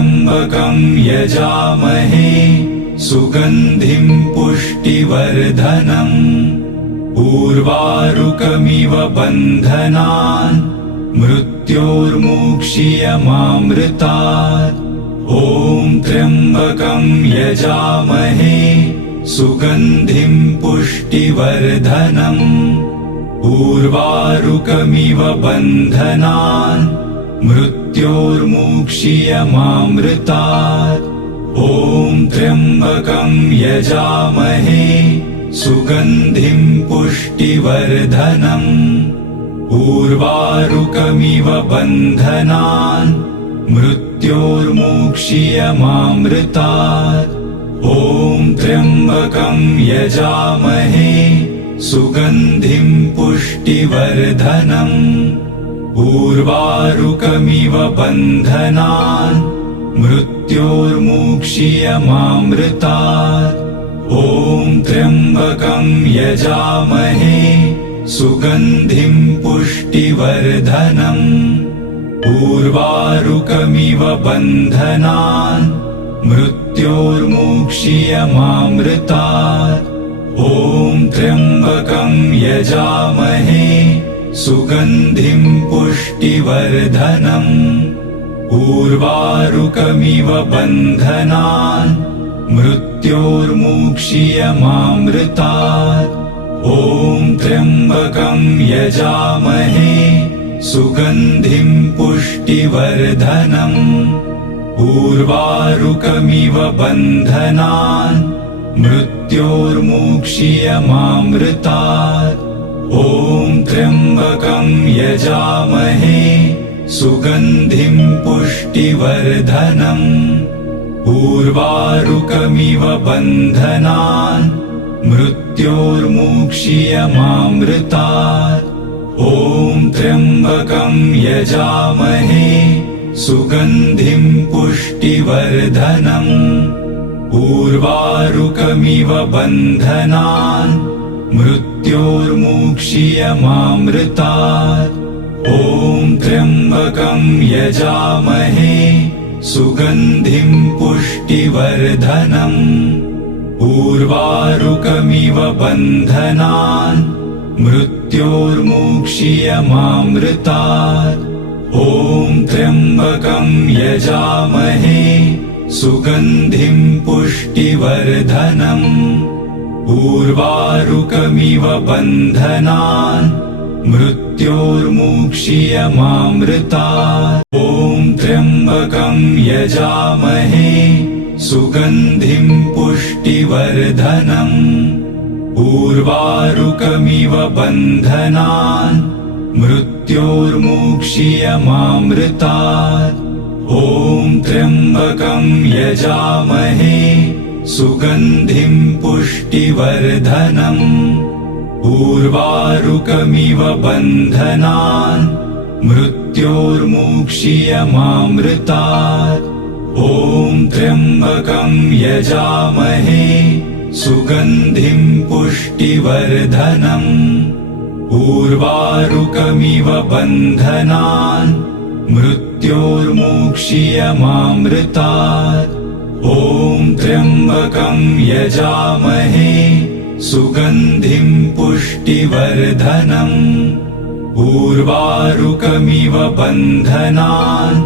त्र्यम्बकं यजामहे सुगन्धिं पुष्टिवर्धनम् उर्वारुकमिव बन्धनान् मृत्योर्मुक्षीयमामृतात् ॐ त्र्यम्बकं यजामहे सुगन्धिं पुष्टिवर्धनम् उर्वारुकमिव बन्धनान् मृत्योर्मुक्षीयमामृतात् ॐ त्र्यम्बकं यजामहे सुगन्धिं पुष्टिवर्धनम् उर्वारुकमिव बन्धनान् मृत्योर्मुक्षीयमामृतात् ॐ त्र्यम्बकं यजामहे सुगन्धिं पुष्टिवर्धनम् उर्वारुकमिव बन्धनान् मृत्योर्मुक्षीयमामृतात् ॐ त्र्यम्बकं यजामहे सुगन्धिं पुष्टिवर्धनम् उर्वारुकमिव बन्धनान् मृत्योर्मुक्षीयमामृतात् ॐ त्र्यम्बकं यजामहे सुगन्धिं पुष्टिवर्धनम् उर्वारुकमिव बन्धनान् मृत्योर्मुक्षीयमामृतात् ॐ त्र्यम्बकं यजामहे सुगन्धिं पुष्टिवर्धनम् उर्वारुकमिव बन्धनान् मृत्योर्मुक्षीयमामृतात् ॐ त्र्यम्बकं यजामहे सुगन्धिं पुष्टिवर्धनम् उर्वारुकमिव बन्धनान् मृत्योर्मुक्षीयमामृतात् ॐ त्र्यम्बकं यजामहे सुगन्धिं पुष्टिवर्धनम् उर्वारुकमिव बन्धनान् मृत्योर्मुक्षीयमामृतात् ॐ त्र्यम्बकं यजामहे सुगन्धिं पुष्टिवर्धनम् उर्वारुकमिव बन्धनान् मृत्योर्मुक्षीयमामृतात् ॐ त्र्यम्बकं यजामहे सुगन्धिं पुष्टिवर्धनम् उर्वारुकमिव बन्धनान् मृत्योर्मुक्षीयमामृतात् ॐ त्र्यम्बकं यजामहे सुगन्धिं पुष्टिवर्धनम् उर्वारुकमिव बन्धनान् मृत्योर्मुक्षीयमामृतात् ॐ त्र्यम्बकं यजामहे सुगन्धिं पुष्टिवर्धनम् उर्वारुकमिव बन्धनान् मृत्योर्मुक्षीयमामृतात् ॐ त्र्यम्बकं यजामहे सुगन्धिं पुष्टिवर्धनम् उर्वारुकमिव बन्धनान् मृत्योर्मुक्षीयमामृतात् ॐ त्र्यम्बकं यजामहे सुगन्धिं पुष्टिवर्धनम् उर्वारुकमिव बन्धनान्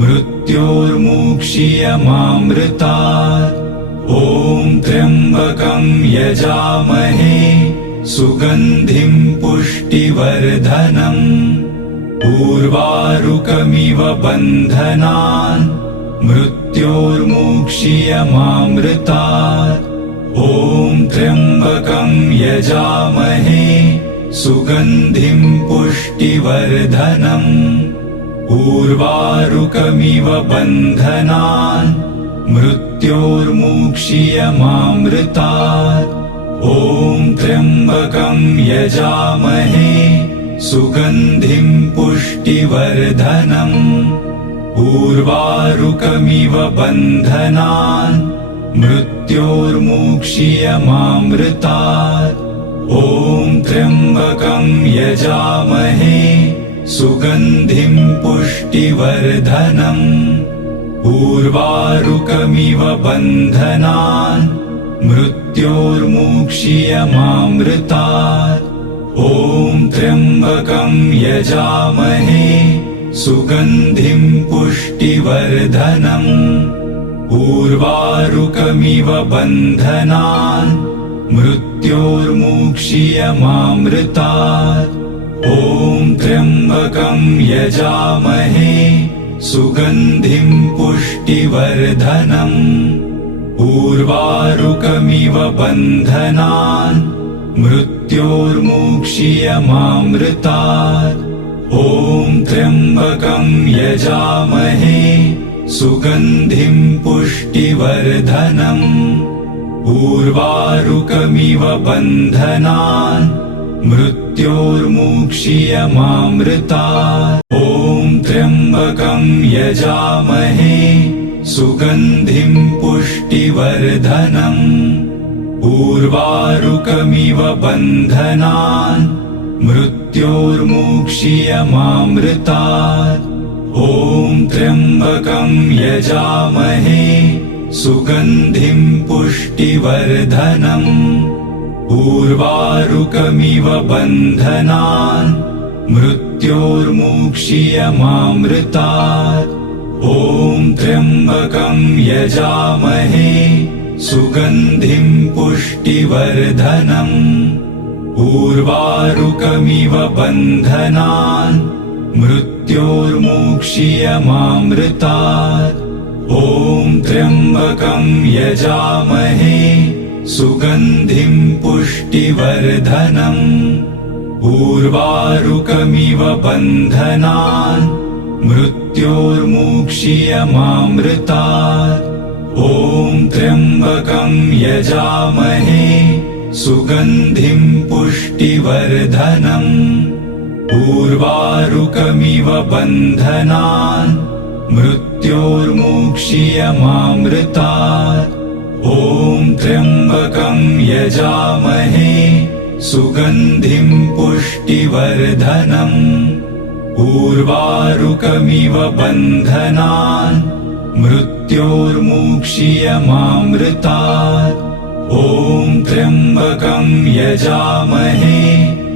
मृत्योर्मुक्षीयमामृतात् ॐ त्र्यम्बकं यजामहे सुगन्धिं पुष्टिवर्धनम् उर्वारुकमिव बन्धनान् मृत्योर्मुक्षीयमामृतात् ॐ त्र्यम्बकं यजामहे सुगन्धिं पुष्टिवर्धनम् उर्वारुकमिव बन्धनान् मृत्योर्मुक्षीयमामृतात् ॐ त्र्यम्बकं यजामहे सुगन्धिं पुष्टिवर्धनम् उर्वारुकमिव बन्धनान् मृत्योर्मुक्षीयमामृतात् ॐ त्र्यम्बकं यजामहे सुगन्धिं पुष्टिवर्धनम् उर्वारुकमिव बन्धनान् मृत्योर्मुक्षीयमामृतात्। ॐ त्र्यम्बकं यजामहे सुगन्धिं पुष्टिवर्धनम्। उर्वारुकमिव बन्धनान् मृत्योर्मुक्षीयमामृतात्। ॐ त्र्यम्बकं यजामहे सुगन्धिं पुष्टिवर्धनम्। उर्वारुकमिव बन्धनान् मृत्योर्मुक्षीयमामृतात्। ॐ त्र्यम्बकं यजामहे सुगन्धिं पुष्टिवर्धनम्। उर्वारुकमिव बन्धनान् मृत्योर्मुक्षीयमामृतात्। ॐ त्र्यम्बकं यजामहे सुगन्धिं पुष्टिवर्धनम्। उर्वारुकमिव बन्धनान् मृत्योर्मुक्षीयमामृतात्। ॐ त्र्यम्बकं यजामहे सुगन्धिं पुष्टिवर्धनम्। उर्वारुकमिव बन्धनान् मृत्योर्मुक्षीयमामृतात्। ॐ त्र्यम्बकं यजामहे सुगन्धिं पुष्टिवर्धनम्। उर्वारुकमिव बन्धनान् मृत्योर्मुक्षीयमामृतात्। ॐ त्र्यम्बकं यजामहे सुगन्धिं पुष्टिवर्धनम्। उर्वारुकमिव बन्धनान् मृत्योर्मुक्षीयमामृतात्। ॐ त्र्यम्बकं यजामहे सुगन्धिं पुष्टिवर्धनम्। उर्वारुकमिव बन्धनान् मृत्योर्मुक्षीयमामृतात्। ॐ त्र्यम्बकं यजामहे सुगन्धिं पुष्टिवर्धनम्। उर्वारुकमिव बन्धनान् मृत्योर्मुक्षीयमामृतात्। ॐ त्र्यम्बकं यजामहे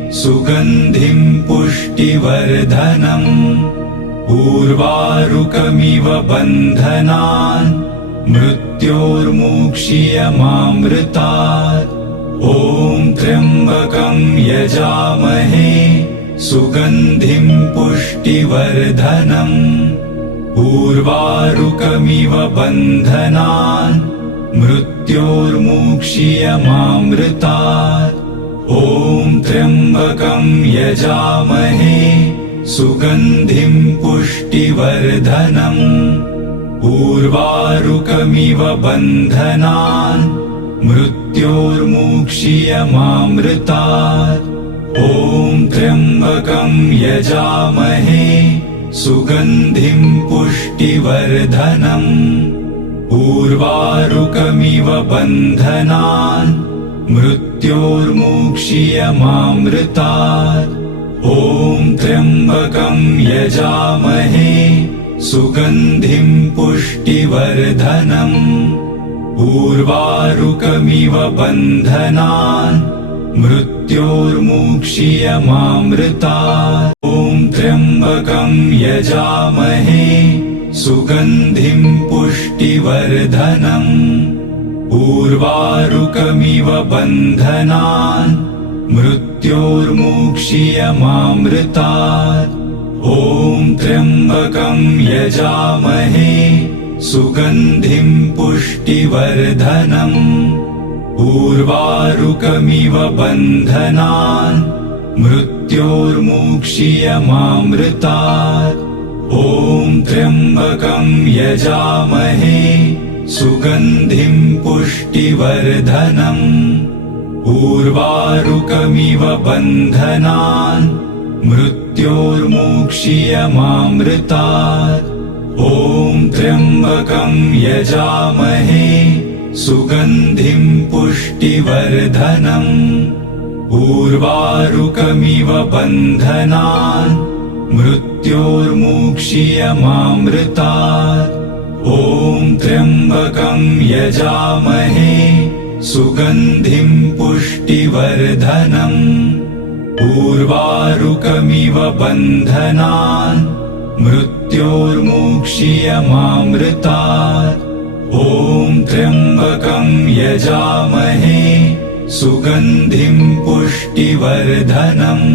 सुगन्धिं पुष्टिवर्धनम्। उर्वारुकमिव बन्धनान् मृत्योर्मुक्षीयमामृतात्। ॐ त्र्यम्बकं यजामहे सुगन्धिं पुष्टिवर्धनम्। उर्वारुकमिव बन्धनान् मृत्योर्मुक्षीयमामृतात्। ॐ त्र्यम्बकं यजामहे सुगन्धिं पुष्टिवर्धनम्। उर्वारुकमिव बन्धनान् मृत्योर्मुक्षीयमामृतात्। ॐ त्र्यम्बकं यजामहे सुगन्धिं पुष्टिवर्धनम्। उर्वारुकमिव बन्धनान् मृत्योर्मुक्षीयमामृतात्। ॐ त्र्यम्बकं यजामहे सुगन्धिं पुष्टिवर्धनम्। उर्वारुकमिव बन्धनान् मृत्योर्मुक्षीयमामृतात्। ॐ त्र्यम्बकं यजामहे सुगन्धिं पुष्टिवर्धनम्। उर्वारुकमिव बन्धनान् मृत्योर्मुक्षीयमामृतात्। ॐ त्र्यम्बकं यजामहे सुगन्धिं पुष्टिवर्धनम्। उर्वारुकमिव बन्धनान् मृत्योर्मुक्षीयमामृतात्। ॐ त्र्यम्बकं यजामहे सुगन्धिं पुष्टिवर्धनम्। उर्वारुकमिव बन्धनान् मृत्योर्मुक्षीयमामृतात्। ॐ त्र्यम्बकं यजामहे सुगन्धिं पुष्टिवर्धनम्। उर्वारुकमिव बन्धनान् मृत्योर्मुक्षीयमामृतात्। ॐ त्र्यम्बकं यजामहे सुगन्धिं पुष्टिवर्धनम् उर्वारुकमिव बन्धनान् मृत्योर्मुक्षीयमामृतात् ॐ त्र्यम्बकं यजामहे सुगन्धिं पुष्टिवर्धनम्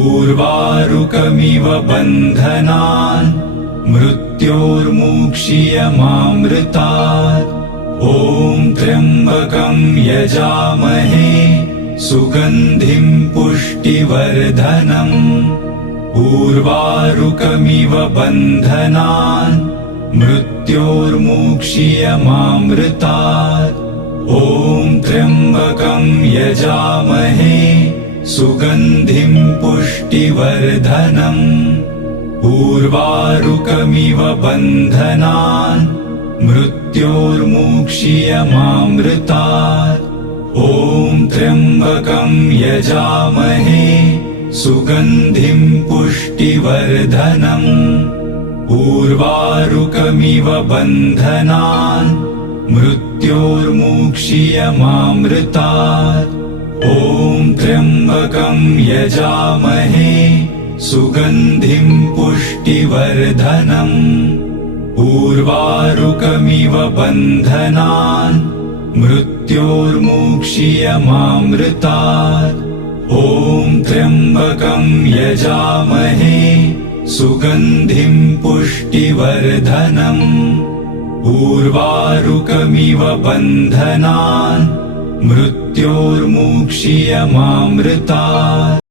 उर्वारुकमिव बन्धनान् मृत्योर्मुक्षीयमामृतात् ॐ त्र्यम्बकं यजामहे सुगन्धिं पुष्टिवर्धनम् उर्वारुकमिव बन्धनान् मृत्योर्मुक्षीयमामृतात् ॐ त्र्यम्बकं यजामहे सुगन्धिं पुष्टिवर्धनम् उर्वारुकमिव बन्धनान् मृत्योर्मुक्षीयमामृतात् ॐ त्र्यम्बकं यजामहे सुगन्धिं पुष्टिवर्धनम् उर्वारुकमिव बन्धनान् मृत्योर्मुक्षीयमामृतात् ॐ त्र्यम्बकं यजामहे सुगन्धिं पुष्टिवर्धनम् उर्वारुकमिव बन्धनान् मृत्योर्मुक्षीयमामृतात् ॐ त्र्यम्बकं यजामहे सुगन्धिं पुष्टिवर्धनम् उर्वारुकमिव बन्धनान् मृत्योर्मुक्षीयमामृतात्